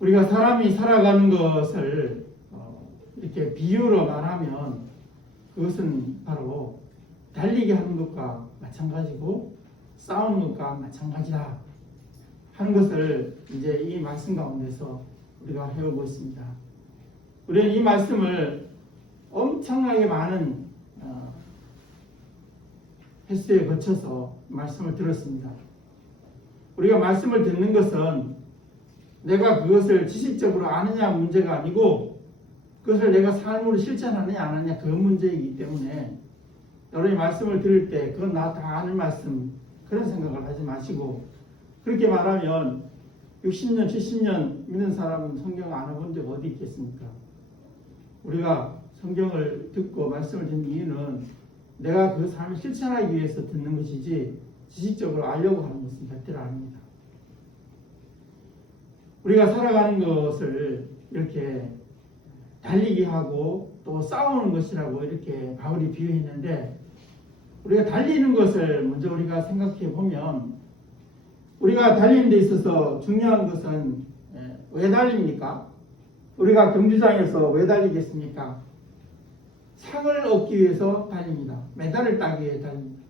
우리가 사람이 살아가는 것을 이렇게 비유로 말하면 그것은 바로 달리기 하는 것과 마찬가지고 싸우는 것과 마찬가지다 하는 것을 이제 이 말씀 가운데서 우리가 해오고 있습니다. 우리는 이 말씀을 엄청나게 많은 횟수에 거쳐서 말씀을 들었습니다. 우리가 말씀을 듣는 것은 내가 그것을 지식적으로 아느냐 문제가 아니고 그것을 내가 삶으로 실천하느냐 안 하느냐 그 문제이기 때문에 여러분이 말씀을 들을 때 그건 나 다 아는 말씀 그런 생각을 하지 마시고, 그렇게 말하면 60년 70년 믿는 사람은 성경 안 해본 적 어디 있겠습니까? 우리가 성경을 듣고 말씀을 듣는 이유는 내가 그 삶을 실천하기 위해서 듣는 것이지 지식적으로 알려고 하는 것은 절대로 아닙니다. 우리가 살아가는 것을 이렇게 달리기 하고 또 싸우는 것이라고 이렇게 바울이 비유했는데, 우리가 달리는 것을 먼저 우리가 생각해 보면 우리가 달리는 데 있어서 중요한 것은 왜 달립니까? 우리가 경주장에서 왜 달리겠습니까? 상을 얻기 위해서 달립니다. 메달을 따기 위해 달립니다.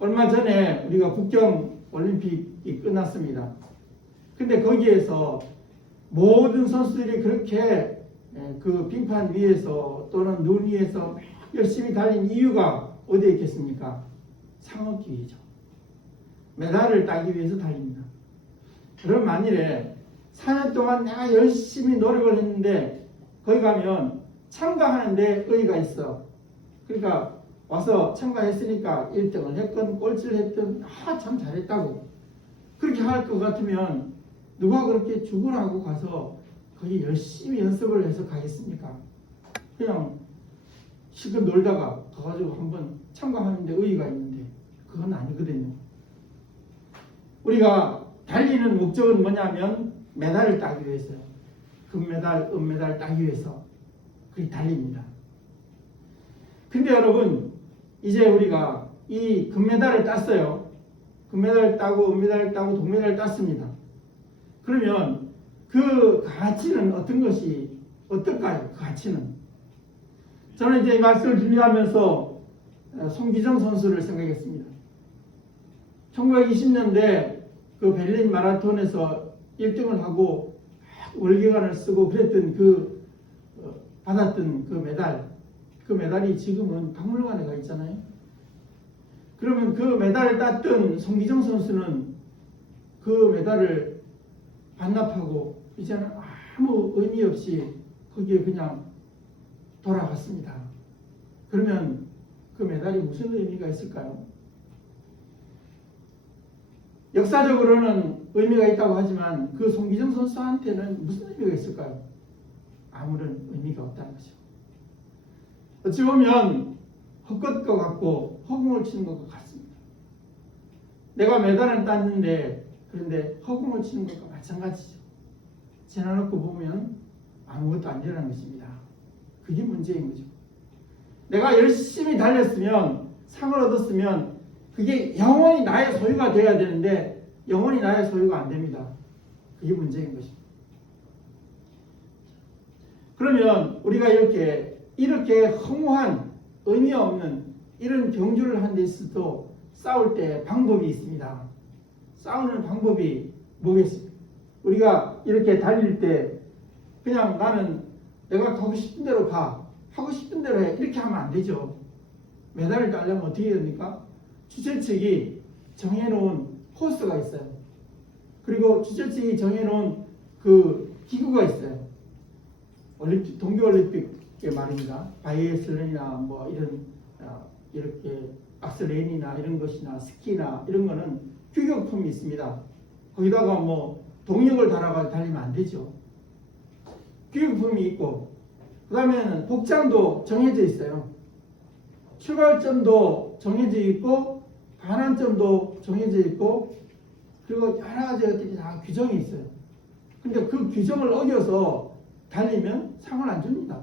얼마 전에 우리가 북경 올림픽이 끝났습니다. 근데 거기에서 모든 선수들이 그렇게 그 빙판 위에서 또는 눈 위에서 열심히 달린 이유가 어디에 있겠습니까? 상 얻기 위해죠. 메달을 따기 위해서 달립니다. 그럼 만일에 4년 동안 내가 열심히 노력을 했는데 거기 가면 참가하는데 의의가 있어. 그러니까 와서 참가했으니까 1등을 했건 꼴찌를 했든 참 잘했다고 그렇게 할 것 같으면 누가 그렇게 죽으라고 가서 거기 열심히 연습을 해서 가겠습니까? 그냥 실컷 놀다가 가가지고 한번 참가하는데 의의가 있는데 그건 아니거든요. 우리가 달리는 목적은 뭐냐면 메달을 따기 위해서요. 금메달, 은메달을 따기 위해서 그게 달립니다. 근데 여러분 이제 우리가 이 금메달을 땄어요. 금메달을 따고 은메달을 따고 동메달을 땄습니다. 그러면 그 가치는 어떤 것이 어떨까요? 그 가치는 저는 이제 이 말씀을 준비하면서 송기정 선수를 생각했습니다. 1920년대 그 베를린 마라톤에서 1등을 하고 월계관을 쓰고 그랬던 그 받았던 그 메달이 지금은 박물관에 가 있잖아요. 그러면 그 메달을 땄던 송기정 선수는 그 메달을 반납하고 이제는 아무 의미 없이 거기에 그냥 돌아갔습니다. 그러면 그 메달이 무슨 의미가 있을까요? 역사적으로는 의미가 있다고 하지만 그 송기정 선수한테는 무슨 의미가 있을까요? 아무런 의미가 없다는 거죠. 어찌 보면 헛것 것 같고 허공을 치는 것과 같습니다. 내가 메달을 땄는데 그런데 허공을 치는 것과 마찬가지죠. 지나놓고 보면 아무것도 안 일어나는 것입니다. 그게 문제인 거죠. 내가 열심히 달렸으면 상을 얻었으면 그게 영원히 나의 소유가 되어야 되는데 영원히 나의 소유가 안 됩니다. 그게 문제인 것입니다. 그러면 우리가 이렇게 허무한 의미 없는 이런 경주를 한 데 있어도 싸울 때 방법이 있습니다. 싸우는 방법이 뭐겠습니까? 우리가 이렇게 달릴 때 그냥 나는 내가 가고 싶은 대로 가, 하고 싶은 대로 해 이렇게 하면 안 되죠. 메달을 따려면 어떻게 해야 됩니까? 주최 측이 정해놓은 코스가 있어요. 그리고 주최 측이 정해놓은 그 기구가 있어요. 올림픽, 동계올림픽의 말입니다. 바이애슬론이나 뭐 이렇게 악슬레인이나 이런 것이나 스키나 이런 거는 규격품이 있습니다. 거기다가 뭐 동력을 달아가지고 달리면 안 되죠. 규격품이 있고 그 다음에는 복장도 정해져 있어요. 출발점도 정해져 있고 반환점도 정해져 있고 그리고 여러 가지 것들이 다 규정이 있어요. 근데 그 규정을 어겨서 달리면 상을 안 줍니다.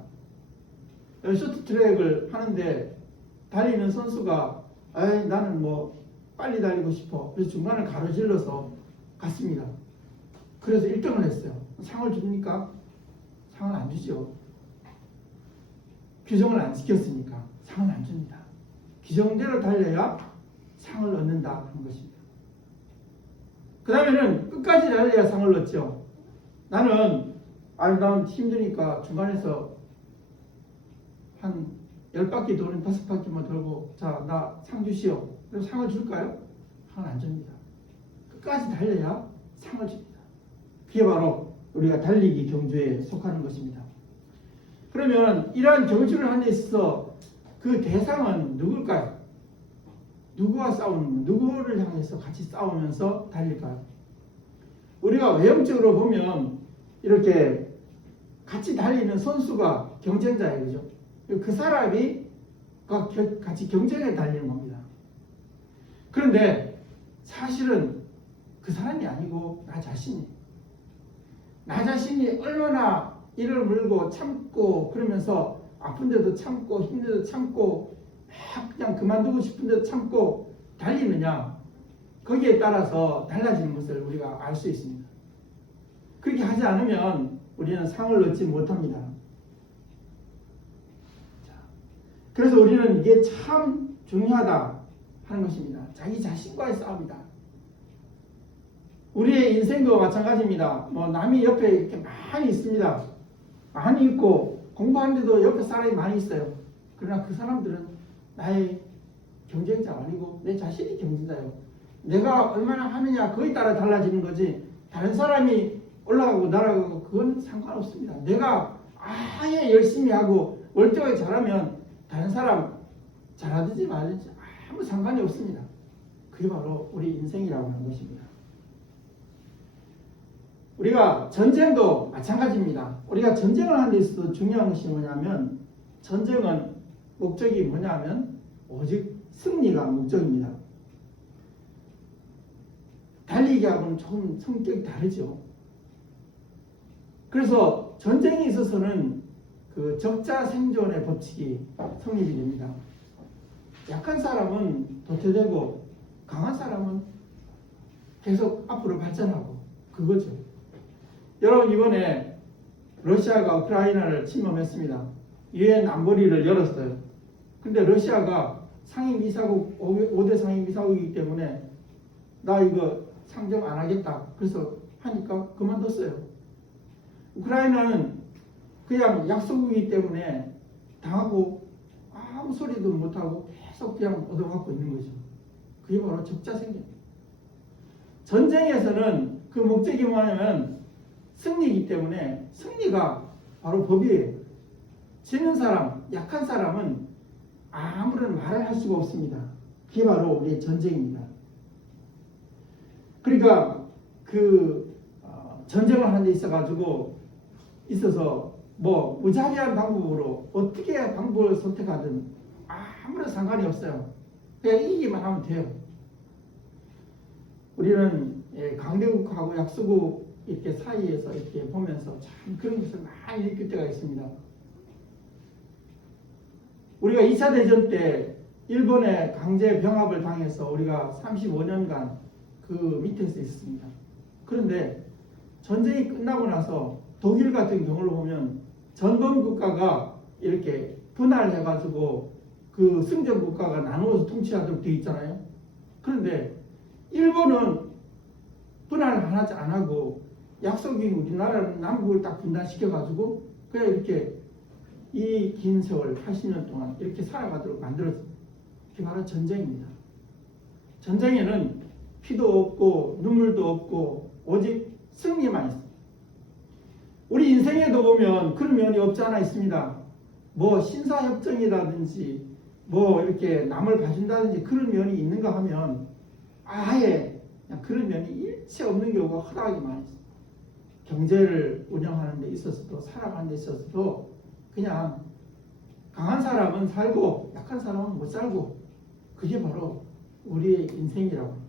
쇼트트랙을 하는데 달리는 선수가 나는 뭐 빨리 달리고 싶어. 그래서 중간을 가로질러서 갔습니다. 그래서 1등을 했어요. 상을 줍니까? 상을 안 주죠. 규정을 안 지켰으니까 상을 안 줍니다. 규정대로 달려야 상을 얻는다 하는 것입니다. 그 다음에는 끝까지 달려야 상을 얻죠. 나는 힘드니까 중간에서 한 10바퀴 도는 5바퀴만 돌고 자, 나 상 주시오. 그래서 상을 줄까요? 상을 안 줍니다. 끝까지 달려야 상을 줍니다. 그게 바로 우리가 달리기 경주에 속하는 것입니다. 그러면 이러한 경주를 하는 데 있어서 그 대상은 누굴까요? 누구와 싸우는, 누구를 향해서 같이 싸우면서 달릴까요? 우리가 외형적으로 보면 이렇게 같이 달리는 선수가 경쟁자예요. 그죠? 그 사람이 같이 경쟁에 달리는 겁니다. 그런데 사실은 그 사람이 아니고 나 자신이 얼마나 이를 물고 참고 그러면서 아픈데도 참고 힘든데도 참고 막 그냥 그만두고 싶은데도 참고 달리느냐, 거기에 따라서 달라지는 것을 우리가 알 수 있습니다. 그렇게 하지 않으면 우리는 상을 얻지 못합니다. 그래서 우리는 이게 참 중요하다 하는 것입니다. 자기 자신과의 싸움이다. 우리의 인생도 마찬가지입니다. 남이 옆에 이렇게 많이 있습니다. 많이 있고 공부하는데도 옆에 사람이 많이 있어요. 그러나 그 사람들은 나의 경쟁자가 아니고 내 자신이 경쟁자예요. 내가 얼마나 하느냐 그에 따라 달라지는 거지, 다른 사람이 올라가고 날아가고 그건 상관없습니다. 내가 아예 열심히 하고 월등하게 잘하면 다른 사람 잘하든지 말든지 아무 상관이 없습니다. 그게 바로 우리 인생이라고 하는 것입니다. 우리가 전쟁도 마찬가지입니다. 우리가 전쟁을 하는 데 있어서 중요한 것이 뭐냐면, 전쟁은 목적이 뭐냐면 오직 승리가 목적입니다. 달리기하고는 조금 성격이 다르죠. 그래서 전쟁에 있어서는 그 적자 생존의 법칙이 성립이 됩니다. 약한 사람은 도태되고 강한 사람은 계속 앞으로 발전하고, 그거죠. 여러분, 이번에 러시아가 우크라이나를 침범했습니다. 유엔 안보리를 열었어요. 근데 러시아가 상임이사국 5대 상임이사국이기 때문에 나 이거 상정 안 하겠다. 그래서 하니까 그만뒀어요. 우크라이나는 그냥 약소국이기 때문에 당하고 아무 소리도 못하고 계속 그냥 얻어갖고 있는 거죠. 그게 바로 적자생존입니다. 전쟁에서는 그 목적이 뭐냐면 승리이기 때문에 승리가 바로 법이에요. 지는 사람, 약한 사람은 아무런 말을 할 수가 없습니다. 그게 바로 우리의 전쟁입니다. 그러니까 전쟁을 하는 데 있어서 무자비한 방법으로 어떻게 방법을 선택하든 아무런 상관이 없어요. 그냥 이기기만 하면 돼요. 우리는 강대국하고 약소국 이렇게 사이에서 이렇게 보면서 참 그런 것을 많이 느낄 때가 있습니다. 우리가 2차 대전 때 일본의 강제 병합을 당해서 우리가 35년간 그 밑에서 있었습니다. 그런데 전쟁이 끝나고 나서 독일 같은 경우를 보면 전범 국가가 이렇게 분할해가지고 그 승전 국가가 나누어서 통치하도록 되어 있잖아요. 그런데 일본은 분할 하나도 안 하고 약속인 우리나라는 남북을 딱 분단시켜가지고 그냥 이렇게 이 긴 세월 80년 동안 이렇게 살아가도록 만들었습니다. 그게 바로 전쟁입니다. 전쟁에는 피도 없고 눈물도 없고 오직 승리만 있습니다. 우리 인생에도 보면 그런 면이 없지 않아 있습니다. 신사협정이라든지 이렇게 남을 봐준다든지 그런 면이 있는가 하면 아예 그냥 그런 면이 일체 없는 경우가 허다하게 많이 있습니다. 경제를 운영하는 데 있어서도 살아가는 데 있어서도 그냥 강한 사람은 살고 약한 사람은 못 살고, 그게 바로 우리의 인생이라고 합니다.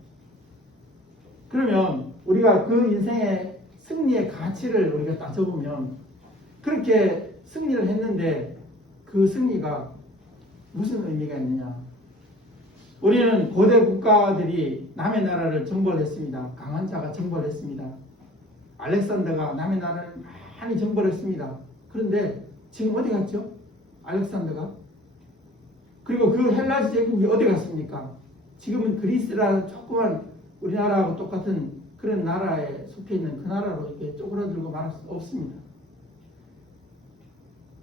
그러면 우리가 그 인생의 승리의 가치를 우리가 따져보면 그렇게 승리를 했는데 그 승리가 무슨 의미가 있느냐. 우리는 고대 국가들이 남의 나라를 정벌했습니다. 강한 자가 정벌했습니다. 알렉산더가 남의 나라를 많이 정벌했습니다. 그런데 지금 어디 갔죠? 알렉산더가. 그리고 그 헬라시 제국이 어디 갔습니까? 지금은 그리스라는 조그만 우리나라하고 똑같은 그런 나라에 속해 있는 그 나라로 이렇게 쪼그라들고 말할 수 없습니다.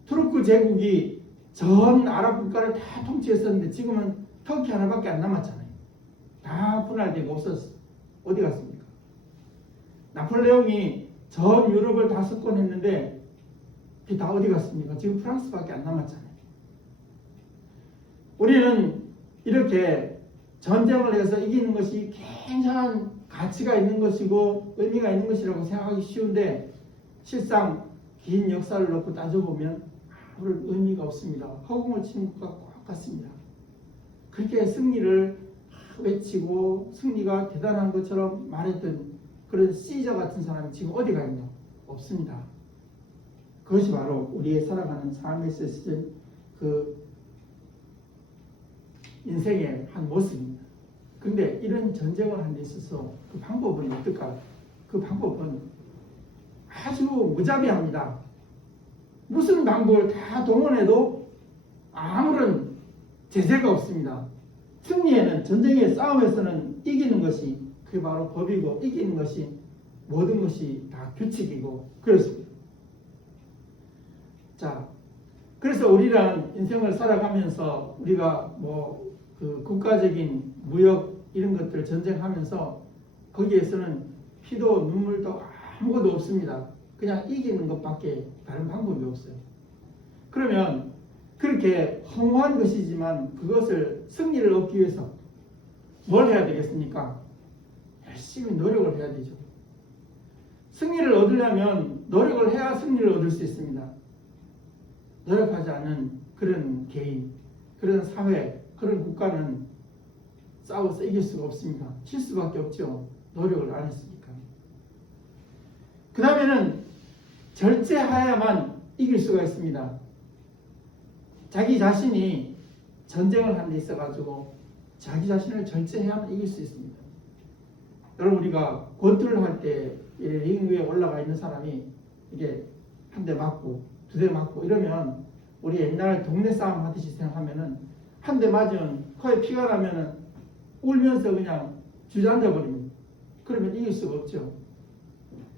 투르크 제국이 전 아랍 국가를 다 통치했었는데 지금은 터키 하나밖에 안 남았잖아요. 다 분할되고 없었어. 어디 갔습니까? 나폴레옹이 전 유럽을 다 석권했는데 그게 다 어디 갔습니까? 지금 프랑스밖에 안 남았잖아요. 우리는 이렇게 전쟁을 해서 이기는 것이 굉장한 가치가 있는 것이고 의미가 있는 것이라고 생각하기 쉬운데 실상 긴 역사를 놓고 따져보면 아무런 의미가 없습니다. 허공을 치는 것과 똑같습니다. 그렇게 승리를 외치고 승리가 대단한 것처럼 말했던 그런 시저 같은 사람이 지금 어디 가 있냐? 없습니다. 그것이 바로 우리의 살아가는 삶에서 있는 그 인생의 한 모습입니다. 그런데 이런 전쟁을 하는 데 있어서 그 방법은 어떨까? 그 방법은 아주 무자비합니다. 무슨 방법을 다 동원해도 아무런 제재가 없습니다. 승리에는 전쟁의 싸움에서는 이기는 것이 그게 바로 법이고 이기는 것이 모든 것이 다 규칙이고 그렇습니다. 자, 그래서 우리는 인생을 살아가면서 우리가 그 국가적인 무역 이런 것들 전쟁하면서 거기에서는 피도 눈물도 아무것도 없습니다. 그냥 이기는 것밖에 다른 방법이 없어요. 그러면 그렇게 허무한 것이지만 그것을 승리를 얻기 위해서 뭘 해야 되겠습니까? 열심히 노력을 해야 되죠. 승리를 얻으려면 노력을 해야 승리를 얻을 수 있습니다. 노력하지 않은 그런 개인, 그런 사회, 그런 국가는 싸워서 이길 수가 없습니다. 질 수밖에 없죠. 노력을 안 했으니까. 그 다음에는 절제하야만 이길 수가 있습니다. 자기 자신이 전쟁을 하는 데 있어가지고 자기 자신을 절제해야만 이길 수 있습니다. 여러분 우리가 권투를 할 때 링 위에 올라가 있는 사람이 이게 한 대 맞고 두 대 맞고 이러면 우리 옛날 동네 싸움 하듯이 생각하면은 한 대 맞으면 코에 피가 나면은 울면서 그냥 주저앉아 버립니다. 그러면 이길 수가 없죠.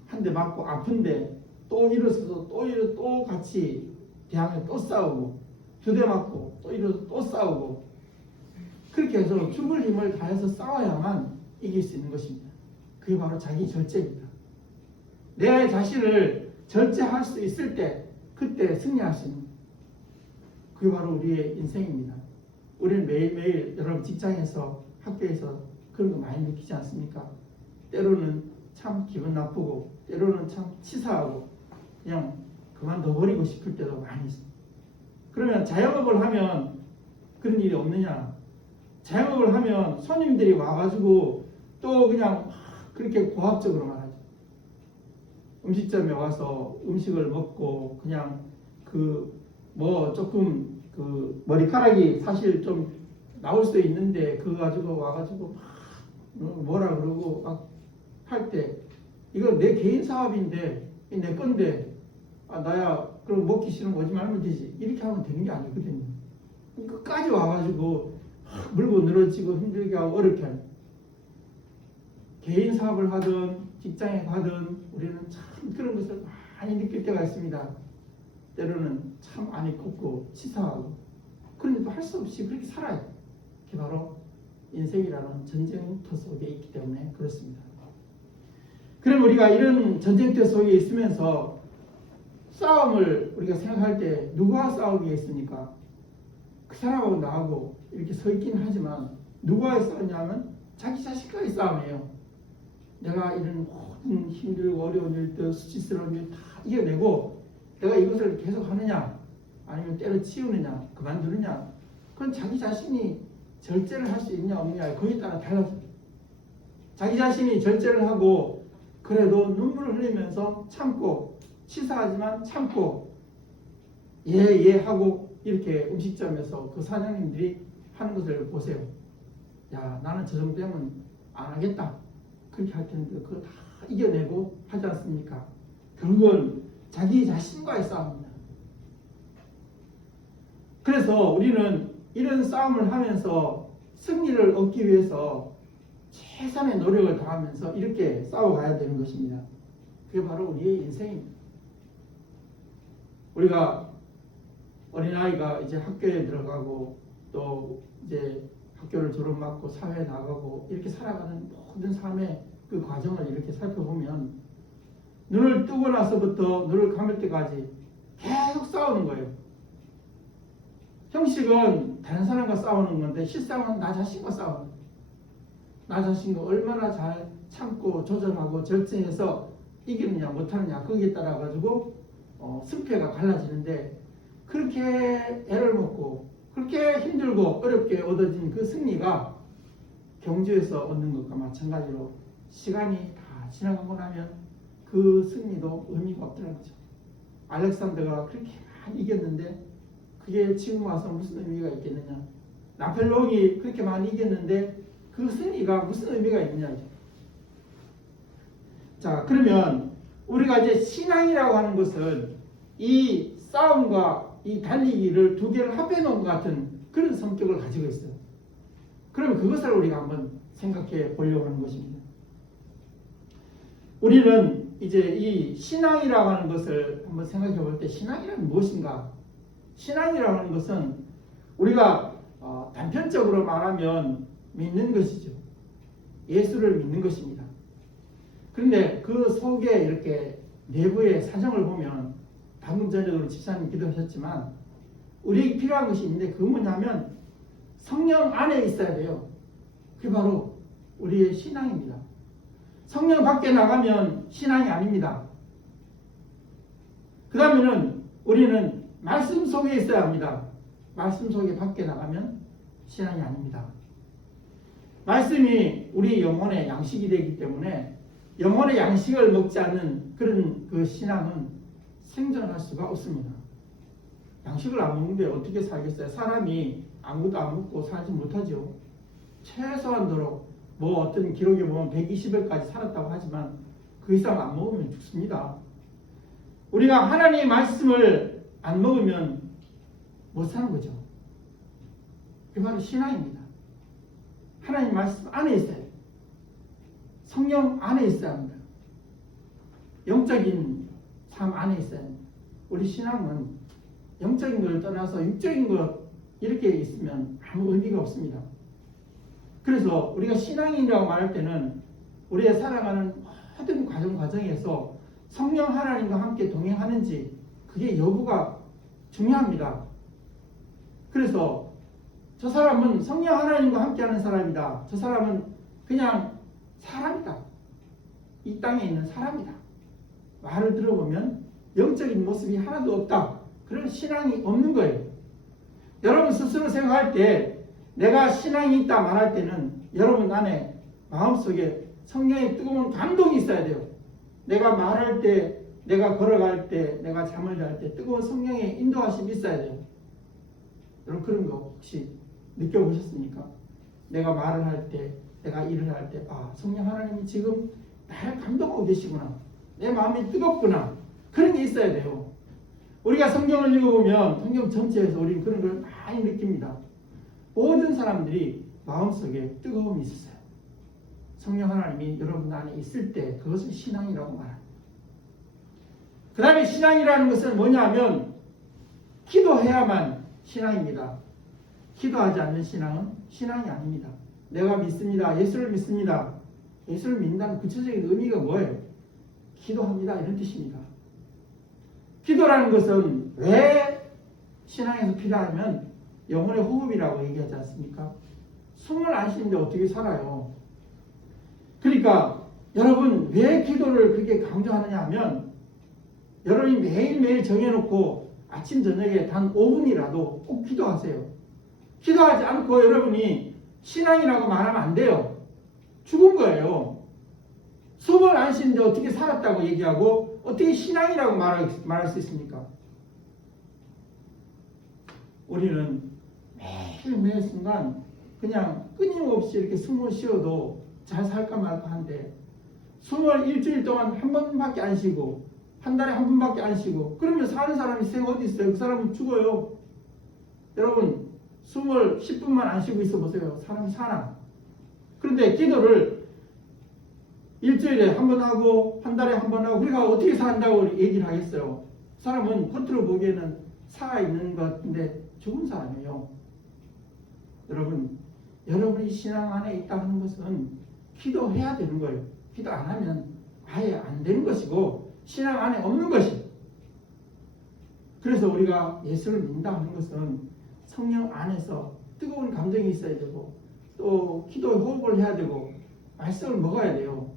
한 대 맞고 아픈데 또 일어서서 또 같이 대항해 또 싸우고 두 대 맞고 또 일어서 또 싸우고 그렇게 해서 죽을 힘을 다해서 싸워야만 이길 수 있는 것입니다. 그게 바로 자기 절제입니다. 내 자신을 절제할 수 있을 때 그때 승리할 수 있는 그게 바로 우리의 인생입니다. 우리는 매일매일 여러분 직장에서 학교에서 그런 거 많이 느끼지 않습니까? 때로는 참 기분 나쁘고 때로는 참 치사하고 그냥 그만둬버리고 싶을 때도 많이 있습니다. 그러면 자영업을 하면 그런 일이 없느냐? 자영업을 하면 손님들이 와가지고 또 그냥 그렇게 고압적으로 말하죠. 음식점에 와서 음식을 먹고 그냥 조금 머리카락이 사실 좀 나올 수도 있는데 그거 가지고 와가지고 막 뭐라 그러고 막 할 때 이거 내 개인 사업인데 내 건데 나야 그럼 먹기 싫으면 오지 말면 되지 이렇게 하면 되는 게 아니거든요. 끝까지 와가지고 물고 늘어지고 힘들게 하고 어렵게 하는 개인 사업을 하든 직장에 가든 우리는 참 그런 것을 많이 느낄 때가 있습니다. 때로는 참 안이 곱고 치사하고 그런데도 할 수 없이 그렇게 살아요. 그게 바로 인생이라는 전쟁터 속에 있기 때문에 그렇습니다. 그럼 우리가 이런 전쟁터 속에 있으면서 싸움을 우리가 생각할 때 누구와 싸우겠습니까? 그 사람하고 나하고 이렇게 서 있긴 하지만 누구와 싸우냐면 자기 자신과의 싸움이에요. 내가 이런 모든 힘들고 어려운 일들 수치스러운 일 다 이겨내고 내가 이것을 계속 하느냐 아니면 때려치우느냐 그만두느냐 그건 자기 자신이 절제를 할 수 있냐 없느냐 거기에 따라 달라집니다. 자기 자신이 절제를 하고 그래도 눈물을 흘리면서 참고 치사하지만 참고 예 하고 이렇게 음식점에서 그 사장님들이 하는 것을 보세요. 야 나는 저 정도면 안 하겠다. 그렇게 할 텐데 그거 다 이겨내고 하지 않습니까? 결국은 자기 자신과의 싸움입니다. 그래서 우리는 이런 싸움을 하면서 승리를 얻기 위해서 최선의 노력을 다하면서 이렇게 싸워가야 되는 것입니다. 그게 바로 우리의 인생입니다. 우리가 어린아이가 이제 학교에 들어가고 또 이제 학교를 졸업하고 사회에 나가고 이렇게 살아가는 모든 삶의 그 과정을 이렇게 살펴보면 눈을 뜨고 나서부터 눈을 감을 때까지 계속 싸우는 거예요. 형식은 다른 사람과 싸우는 건데 실상은 나 자신과 싸우는 거예요. 나 자신과 얼마나 잘 참고 조절하고 절제해서 이기느냐 못하느냐 거기에 따라 가지고 승패가 갈라지는데 그렇게 애를 먹고 그렇게 힘들고 어렵게 얻어진 그 승리가 경주에서 얻는 것과 마찬가지로 시간이 다 지나가고 나면 그 승리도 의미가 없더라는 거죠. 알렉산더가 그렇게 많이 이겼는데 그게 지금 와서 무슨 의미가 있겠느냐. 나폴레옹이 그렇게 많이 이겼는데 그 승리가 무슨 의미가 있느냐죠. 자, 그러면 우리가 이제 신앙이라고 하는 것은 이 싸움과 이 달리기를 두 개를 합해 놓은 것 같은 그런 성격을 가지고 있어요. 그러면 그것을 우리가 한번 생각해 보려고 하는 것입니다. 우리는 이제 이 신앙이라고 하는 것을 한번 생각해 볼 때 신앙이란 무엇인가? 신앙이라고 하는 것은 우리가 단편적으로 말하면 믿는 것이죠. 예수를 믿는 것입니다. 그런데 그 속에 이렇게 내부의 사정을 보면 방금 전에도 우리 집사님 기도하셨지만 우리에게 필요한 것이 있는데 그건 뭐냐면 성령 안에 있어야 돼요. 그게 바로 우리의 신앙입니다. 성령 밖에 나가면 신앙이 아닙니다. 그 다음에는 우리는 말씀 속에 있어야 합니다. 말씀 속에 밖에 나가면 신앙이 아닙니다. 말씀이 우리 영혼의 양식이 되기 때문에 영혼의 양식을 먹지 않는 그런 그 신앙은 생존할 수가 없습니다. 양식을 안 먹는데 어떻게 살겠어요? 사람이 아무것도 안 먹고 살지 못하죠. 최소한도로 뭐 어떤 기록에 보면 120일까지 살았다고 하지만 그 이상 안 먹으면 죽습니다. 우리가 하나님의 말씀을 안 먹으면 못 사는 거죠. 그게 바로 신앙입니다. 하나님 말씀 안에 있어야 돼요. 성령 안에 있어야 합니다. 영적인 삶 안에 있어야 합니다. 우리 신앙은 영적인 걸 떠나서 육적인 것 이렇게 있으면 아무 의미가 없습니다. 그래서 우리가 신앙인이라고 말할 때는 우리의 살아가는 모든 과정에서 성령 하나님과 함께 동행하는지 그게 여부가 중요합니다. 그래서 저 사람은 성령 하나님과 함께하는 사람이다. 저 사람은 그냥 사람이다. 이 땅에 있는 사람이다. 말을 들어보면 영적인 모습이 하나도 없다. 그런 신앙이 없는 거예요. 여러분 스스로 생각할 때 내가 신앙이 있다 말할 때는 여러분 안에 마음속에 성령의 뜨거운 감동이 있어야 돼요. 내가 말할 때, 내가 걸어갈 때, 내가 잠을 잘 때 뜨거운 성령의 인도하심이 있어야 돼요. 여러분 그런 거 혹시 느껴보셨습니까? 내가 말을 할 때, 내가 일을 할 때, 성령 하나님이 지금 나를 감동하고 계시구나. 내 마음이 뜨겁구나. 그런 게 있어야 돼요. 우리가 성경을 읽어보면 성경 전체에서 우리는 그런 걸 많이 느낍니다. 모든 사람들이 마음속에 뜨거움이 있었어요. 성령 하나님이 여러분 안에 있을 때 그것을 신앙이라고 말합니다. 그 다음에 신앙이라는 것은 뭐냐면 기도해야만 신앙입니다. 기도하지 않는 신앙은 신앙이 아닙니다. 내가 믿습니다. 예수를 믿습니다. 예수를 믿는다는 구체적인 의미가 뭐예요? 기도합니다. 이런 뜻입니다. 기도라는 것은 왜 신앙에서 필요하면 영혼의 호흡이라고 얘기하지 않습니까? 숨을 안 쉬는데 어떻게 살아요? 그러니까 여러분 왜 기도를 그렇게 강조하느냐 하면 여러분이 매일매일 정해놓고 아침 저녁에 단 5분이라도 꼭 기도하세요. 기도하지 않고 여러분이 신앙이라고 말하면 안 돼요. 죽은 거예요. 숨을 안 쉬는데 어떻게 살았다고 얘기하고 어떻게 신앙이라고 말할 수 있습니까? 우리는 매일 순간 그냥 끊임없이 이렇게 숨을 쉬어도 잘 살까 말까 한데 숨을 일주일 동안 한 번밖에 안 쉬고 한 달에 한 번밖에 안 쉬고 그러면 사는 사람이 생 어디 있어요? 그 사람은 죽어요. 여러분 숨을 10분만 안 쉬고 있어 보세요. 사람이 사나? 그런데 기도를 일주일에 한 번 하고 한 달에 한 번 하고 우리가 어떻게 산다고 얘기를 하겠어요? 사람은 겉으로 보기에는 살아있는 것 같은데 죽은 사람이에요. 여러분, 여러분이 신앙 안에 있다 하는 것은 기도해야 되는 거예요. 기도 안 하면 아예 안 되는 것이고 신앙 안에 없는 것이에요. 그래서 우리가 예수를 믿는다 하는 것은 성령 안에서 뜨거운 감정이 있어야 되고 또 기도에 호흡을 해야 되고 말씀을 먹어야 돼요.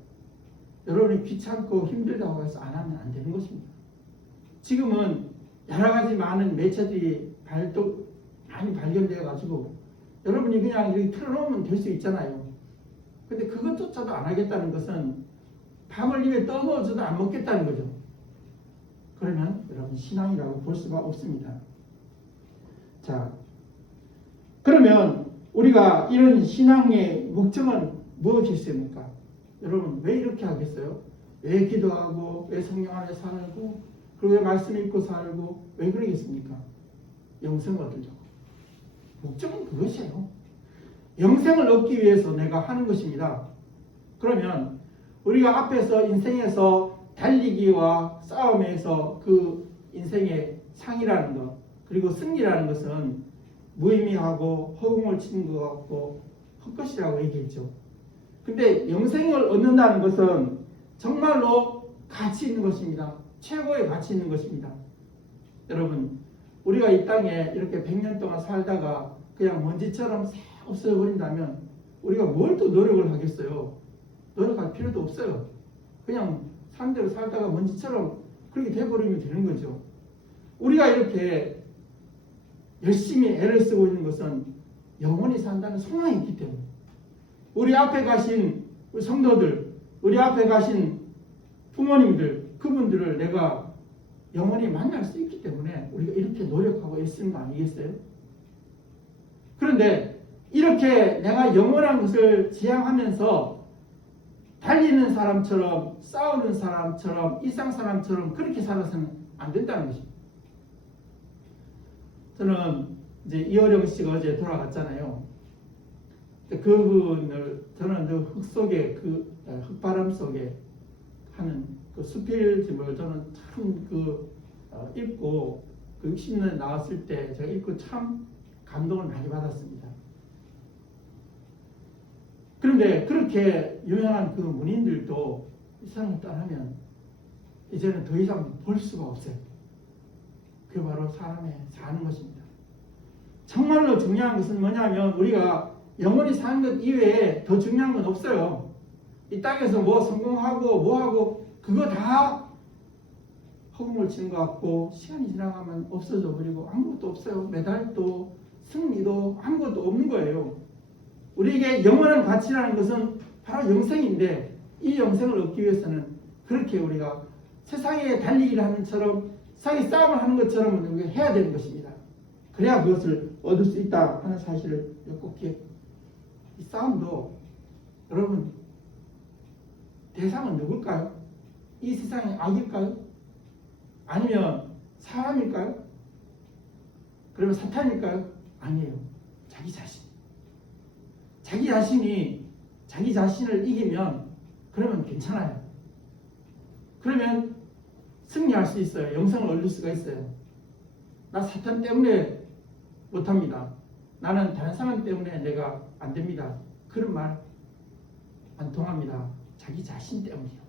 여러분이 귀찮고 힘들다고 해서 안 하면 안 되는 것입니다. 지금은 여러 가지 많은 매체들이 많이 발견되어 가지고 여러분이 그냥 여기 틀어놓으면 될 수 있잖아요. 근데 그것조차도 안 하겠다는 것은 밥을 입에 떠넣어줘도 안 먹겠다는 거죠. 그러면 여러분 신앙이라고 볼 수가 없습니다. 자, 그러면 우리가 이런 신앙의 목적은 무엇이겠습니까? 여러분 왜 이렇게 하겠어요? 왜 기도하고 왜 성령 안에 살고 그리고 왜 말씀 읽고 살고 왜 그러겠습니까? 영생을 얻으려고. 목적은 그것이에요. 영생을 얻기 위해서 내가 하는 것입니다. 그러면 우리가 앞에서 인생에서 달리기와 싸움에서 그 인생의 상이라는 것 그리고 승리라는 것은 무의미하고 허공을 치는 것 같고 헛것이라고 얘기했죠. 근데 영생을 얻는다는 것은 정말로 가치 있는 것입니다. 최고의 가치 있는 것입니다. 여러분 우리가 이 땅에 이렇게 100년 동안 살다가 그냥 먼지처럼 싹 없어버린다면 우리가 뭘 또 노력을 하겠어요? 노력할 필요도 없어요. 그냥 산 대로 살다가 먼지처럼 그렇게 돼버리면 되는 거죠. 우리가 이렇게 열심히 애를 쓰고 있는 것은 영원히 산다는 소망이 있기 때문에 우리 앞에 가신 우리 성도들, 우리 앞에 가신 부모님들, 그분들을 내가 영원히 만날 수 있기 때문에 우리가 이렇게 노력하고 애쓰는 거 아니겠어요? 그런데 이렇게 내가 영원한 것을 지향하면서 달리는 사람처럼 싸우는 사람처럼 일상 사람처럼 그렇게 살아서는 안 된다는 것입니다. 저는 이제 이어령 씨가 어제 돌아갔잖아요. 그분을 저는 그 흙 속에 그 흙바람 속에 하는 그 수필집을 저는 참 읽고 그 60년에 나왔을 때 제가 읽고 참 감동을 많이 받았습니다. 그런데 그렇게 유명한 그 문인들도 이 세상을 떠나면 이제는 더 이상 볼 수가 없어요. 그게 바로 사람의 사는 것입니다. 정말로 중요한 것은 뭐냐면 우리가 영원히 사는 것 이외에 더 중요한 건 없어요. 이 땅에서 뭐 성공하고 뭐하고 그거 다 허공을 치는 것 같고 시간이 지나가면 없어져 버리고 아무것도 없어요. 메달도 승리도 아무것도 없는 거예요. 우리에게 영원한 가치라는 것은 바로 영생인데 이 영생을 얻기 위해서는 그렇게 우리가 세상에 달리기를 하는 것처럼 세상에 싸움을 하는 것처럼 우리가 해야 되는 것입니다. 그래야 그것을 얻을 수 있다 하는 사실을 꼭 기억해. 이 싸움도 여러분 대상은 누굴까요? 이 세상의 악일까요? 아니면 사람일까요? 그러면 사탄일까요? 아니에요. 자기 자신. 자기 자신이 자기 자신을 이기면 그러면 괜찮아요. 그러면 승리할 수 있어요. 영생을 얻을 수가 있어요. 나 사탄 때문에 못합니다. 나는 다른 사람 때문에 내가 안 됩니다. 그런 말 안 통합니다. 자기 자신 때문이요.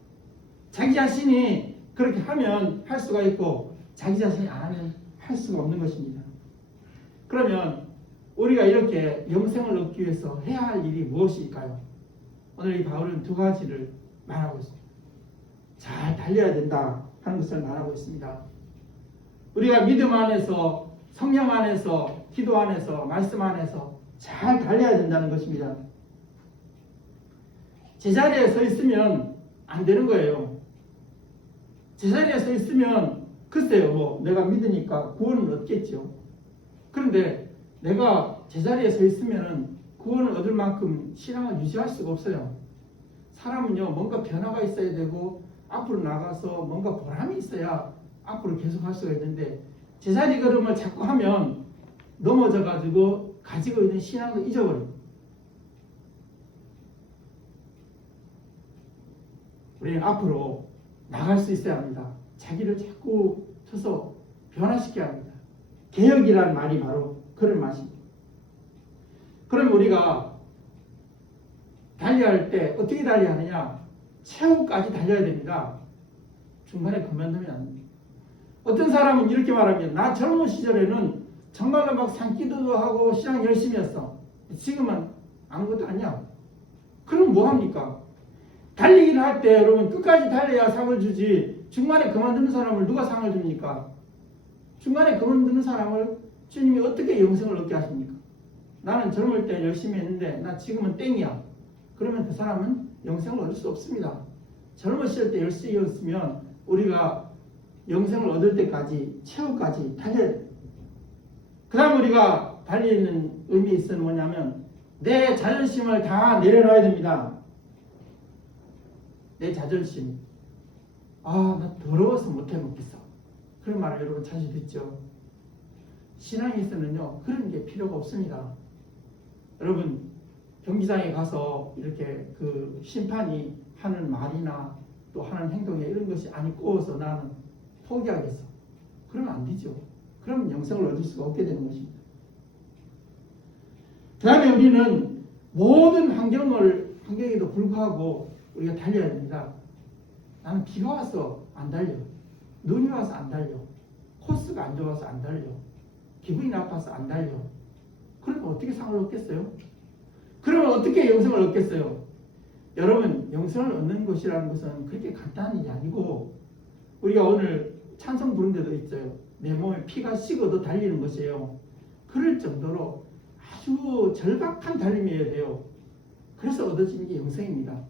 자기 자신이 그렇게 하면 할 수가 있고 자기 자신이 안 하면 할 수가 없는 것입니다. 그러면 우리가 이렇게 영생을 얻기 위해서 해야 할 일이 무엇일까요? 오늘 이 바울은 두 가지를 말하고 있습니다. 잘 달려야 된다 하는 것을 말하고 있습니다. 우리가 믿음 안에서 성령 안에서 기도 안에서 말씀 안에서 잘 달려야 된다는 것입니다. 제자리에 서 있으면 안 되는 거예요. 제자리에 서 있으면 글쎄요 뭐 내가 믿으니까 구원을 얻겠죠. 그런데 내가 제자리에 서 있으면 구원을 얻을 만큼 신앙을 유지할 수가 없어요. 사람은요, 뭔가 변화가 있어야 되고 앞으로 나가서 뭔가 보람이 있어야 앞으로 계속 할 수가 있는데 제자리 걸음을 자꾸 하면 넘어져 가지고 가지고 있는 신앙을 잊어버립니다. 우리는 앞으로 나갈 수 있어야 합니다. 자기를 자꾸 쳐서 변화시켜야 합니다. 개혁이라는 말이 바로 그런 맛입니다. 그럼 우리가 달려야 할 때 어떻게 달려야 하느냐? 최후까지 달려야 됩니다. 중간에 그만두면 안 됩니다. 어떤 사람은 이렇게 말합니다. 나 젊은 시절에는 정말로 막 산기도도 하고 신앙 열심히 했어. 지금은 아무것도 아니야. 그럼 뭐 합니까? 달리기를 할 때 여러분 끝까지 달려야 상을 주지 중간에 그만두는 사람을 누가 상을 줍니까? 중간에 그만두는 사람을 주님이 어떻게 영생을 얻게 하십니까? 나는 젊을 때 열심히 했는데 나 지금은 땡이야. 그러면 그 사람은 영생을 얻을 수 없습니다. 젊으실 때 열심히 했으면 우리가 영생을 얻을 때까지 최후까지 달려야 돼요. 그 다음 우리가 달리는 의미 있어는 뭐냐면 내 자존심을 다 내려놔야 됩니다. 내 자존심. 나 더러워서 못해 먹겠어. 그런 말을 여러분 자주 듣죠. 신앙에서는요 그런 게 필요가 없습니다. 여러분 경기장에 가서 이렇게 그 심판이 하는 말이나 또 하는 행동에 이런 것이 안이 꼬워서 나는 포기하겠어. 그러면 안 되죠. 그러면 영생을 얻을 수가 없게 되는 것입니다. 그 다음에 우리는 모든 환경에도 불구하고 우리가 달려야 됩니다. 나는 비가 와서 안 달려. 눈이 와서 안 달려. 코스가 안 좋아서 안 달려. 기분이 나빠서 안 달려. 그러면 어떻게 상을 얻겠어요? 그러면 어떻게 영생을 얻겠어요? 여러분 영생을 얻는 것이라는 것은 그렇게 간단한 일이 아니고 우리가 오늘 찬송 부른 데도 있어요. 내 몸에 피가 식어도 달리는 것이에요. 그럴 정도로 아주 절박한 달림이어야 돼요. 그래서 얻어지는 게 영생입니다.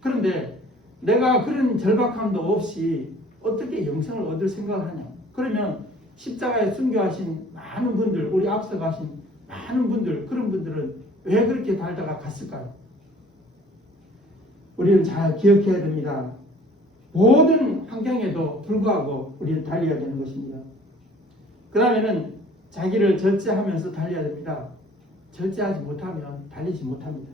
그런데 내가 그런 절박함도 없이 어떻게 영생을 얻을 생각을 하냐? 그러면 십자가에 순교하신 많은 분들, 우리 앞서 가신 많은 분들, 그런 분들은 왜 그렇게 달다가 갔을까요? 우리는 잘 기억해야 됩니다. 모든 환경에도 불구하고 우리는 달려야 되는 것입니다. 그 다음에는 자기를 절제하면서 달려야 됩니다. 절제하지 못하면 달리지 못합니다.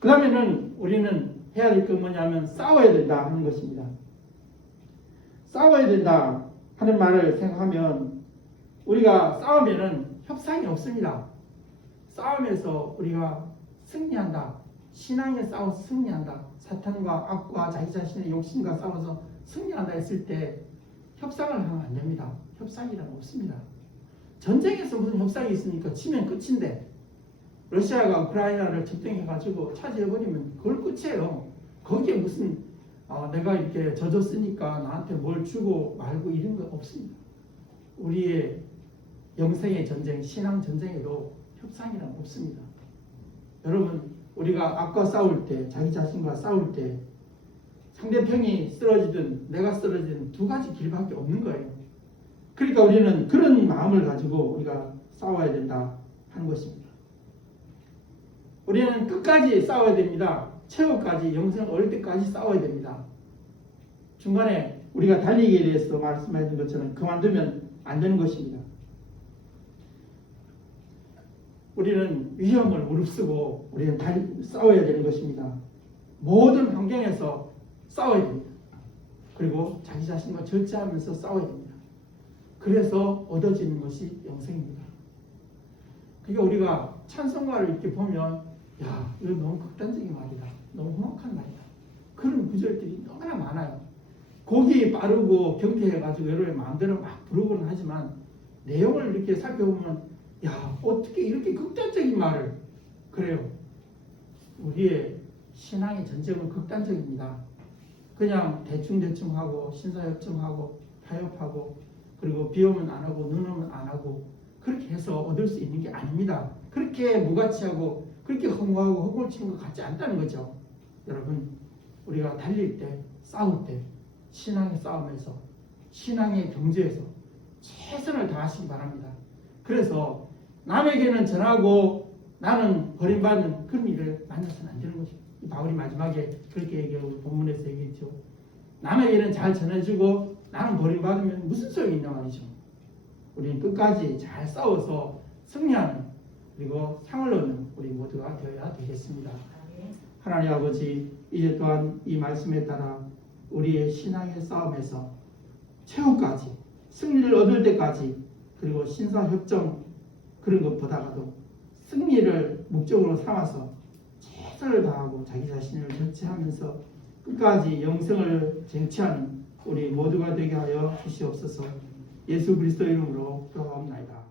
그 다음에는 우리는 해야 될 건 뭐냐면 싸워야 된다 하는 것입니다. 싸워야 된다 하는 말을 생각하면 우리가 싸우면은 협상이 없습니다. 싸움에서 우리가 승리한다. 신앙에 싸워서 승리한다. 사탄과 악과 자기 자신의 욕심과 싸워서 승리한다 했을 때 협상을 하면 안 됩니다. 협상이란 없습니다. 전쟁에서 무슨 협상이 있습니까? 치면 끝인데 러시아가 우크라이나를 점령해가지고 차지해버리면 그걸 끝이에요. 거기에 무슨 내가 이렇게 져줬으니까 나한테 뭘 주고 말고 이런 거 없습니다. 우리의 영생의 전쟁, 신앙 전쟁에도 협상이란 없습니다. 여러분 우리가 악과 싸울 때, 자기 자신과 싸울 때 상대편이 쓰러지든 내가 쓰러지든 두 가지 길밖에 없는 거예요. 그러니까 우리는 그런 마음을 가지고 우리가 싸워야 된다 하는 것입니다. 우리는 끝까지 싸워야 됩니다. 최후까지 영생을 얻을 때까지 싸워야 됩니다. 중간에 우리가 달리기에 대해서 말씀하신 것처럼 그만두면 안 되는 것입니다. 우리는 위험을 무릅쓰고 우리는 싸워야 되는 것입니다. 모든 환경에서 싸워야 됩니다. 그리고 자기 자신과 절제하면서 싸워야 됩니다. 그래서 얻어지는 것이 영생입니다. 그러니까 우리가 찬송가를 이렇게 보면 야, 이거 너무 극단적인 말이다. 너무 험악한 말이다. 그런 구절들이 너무나 많아요. 곡이 빠르고 경쾌해가지고 여러분의 마음대로 막 부르고는 하지만 내용을 이렇게 살펴보면 야, 어떻게 이렇게 극단적인 말을 그래요. 우리의 신앙의 전쟁은 극단적입니다. 그냥 대충대충 하고 신사협정하고 타협하고 그리고 비 오면 안 하고 눈 오면 안 하고 그렇게 해서 얻을 수 있는 게 아닙니다. 그렇게 무가치하고 그렇게 허무하고 허물치는 것 같지 않다는 거죠. 여러분 우리가 달릴 때 싸울 때 신앙의 싸움에서 신앙의 경주에서 최선을 다하시기 바랍니다. 그래서 남에게는 전하고 나는 버림받는 그런 일을 만나서는 안 되는 것이고, 바울이 마지막에 그렇게 얘기하고 본문에서 얘기했죠. 남에게는 잘 전해주고 나는 버림받으면 무슨 소용이 있냐 말이죠. 우리는 끝까지 잘 싸워서 승리하는, 그리고 상을 얻는 우리 모두가 되어야 되겠습니다. 하나님 아버지, 이제 또한 이 말씀에 따라 우리의 신앙의 싸움에서 최후까지 승리를 얻을 때까지, 그리고 신사협정 그런 것보다도 승리를 목적으로 삼아서 최선을 다하고 자기 자신을 절제하면서 끝까지 영생을 쟁취하는 우리 모두가 되게 하여 주시옵소서. 예수 그리스도 이름으로 기도하옵나이다.